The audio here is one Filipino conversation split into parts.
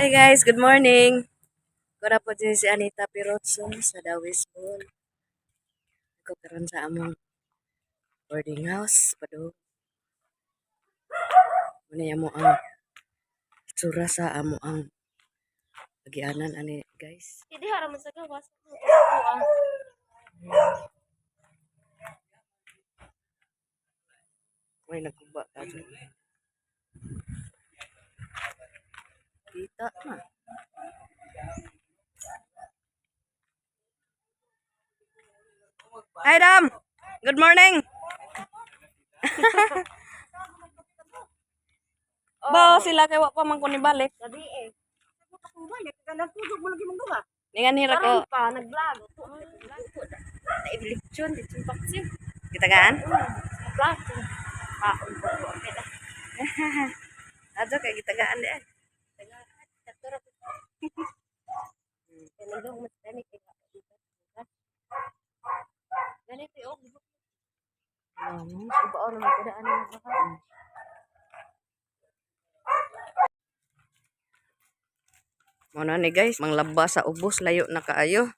Hi guys, good morning. Kura po din si Anita Pirotso sa Dawis Mall. Ako karon sa among boarding house. Pado. Muna mo ang itsura sa amo ang pagianan ani guys. Hindi haraman sa gawas. May nagkuba ka dyan. Kita na. Hi Dam! Good morning! Ba sila kay wa pa man ko ni balik. Sabi eh. Nagtudog mo lagi mong duha. Ningan hira ko. Karon pa nag-vlog. Na-evolution dito yung vaccine. Kita kan? Vlog. Kaon po ko kita. Ajo kay gitagaan di ay. Katuro. Nandong mas dani kay ganito yung ibaon naman ko daan ng baka. Muna ni guys, manglaba sa ubos, layo na kaayo.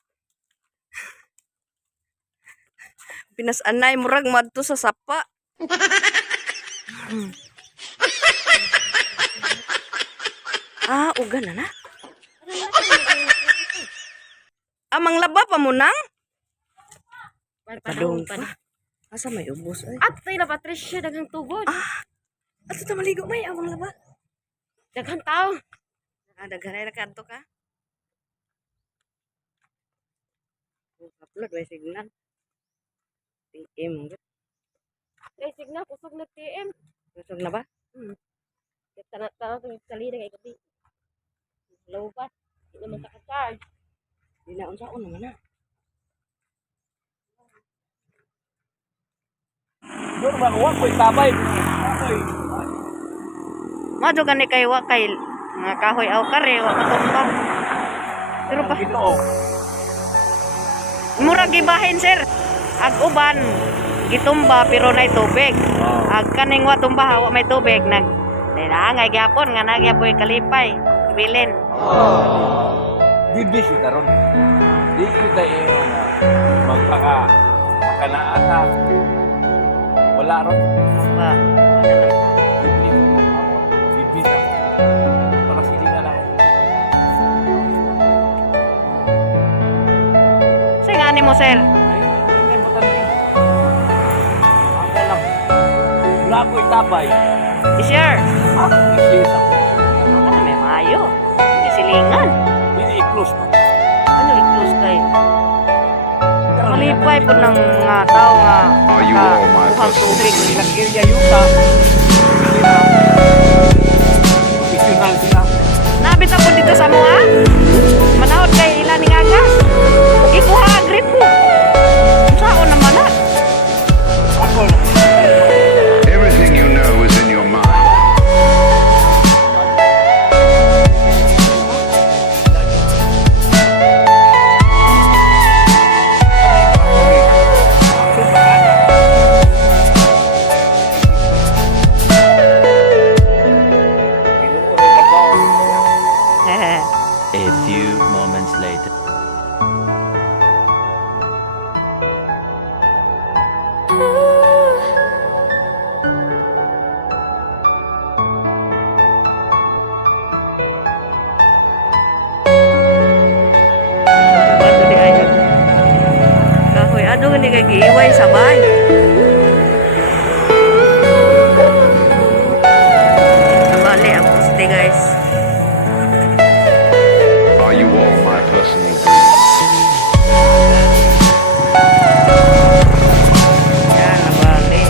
Pinas anay, murag madto sa sapa. Ugan na na. Manglaba pa mo nang? Padung pa. Asa may ubos ay? At tayo na Patricia, daghang tubod. Ato ta maligo may amang laba. Daghang tao. Daghanay na kanto ka. Upload may signal. PM. May signal, kusog na TM. Kusog na ba? Tanong itong salida kay gabi. Lawbat. Hindi naman taka-charge. Di na unsaon naman na. Doon makuha ko itabay. Mado gani kay wa kay nga kahoy aw kare wa matumbang. Pero pa Ito. mura gibahin sir. Ag uban gitumba pero nay tubig. Ag kaning wa tumba wa may tubig nag ngay gyapon nga nagyapoy kalipay. Ibilin. Bibis yun karon. Di yun tayo makanaata. Wala ron. Ba. Bibis ako. Para silingan ako. Singani mo sir. Ay, hindi mo tanong. Ako lang. Wala ko itabay. Sir. Isis ako. Ano na may mayo. May silingan. Hindi i-close pa. Ano i-close kay? Malipay po ng mga tao nga Are you all my buhang personal tubig. Nag-area yuta. Professional sila. Nabit ako dito sa mga manahod kay ilan ng agas. Ikuha agrip po. Saan naman na? Ako. Everything you know is in your mind. A few moments later. Bato di ay kahoy. Ano nga ni kay giiway sabay. Nabali ang poste guys. Are you all my personal dreams? Yan, nabali.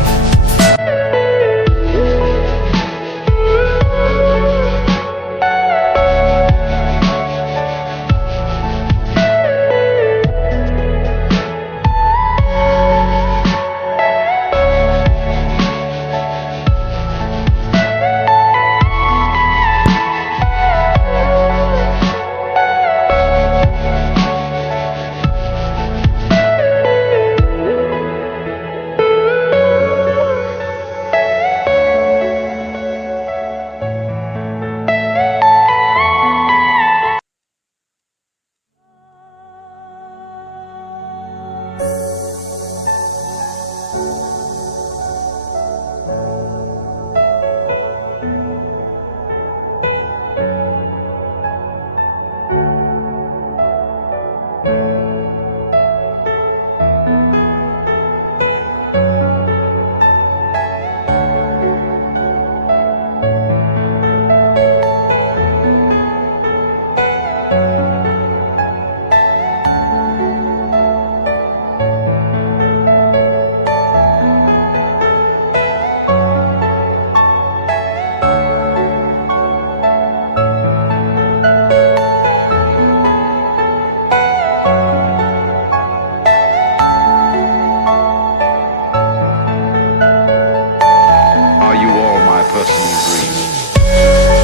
personal dream.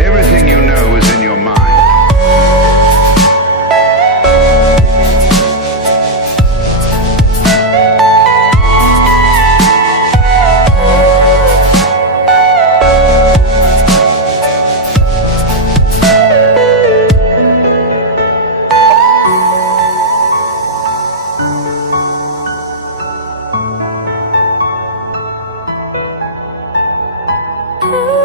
Everything you know is in your mind. Ooh.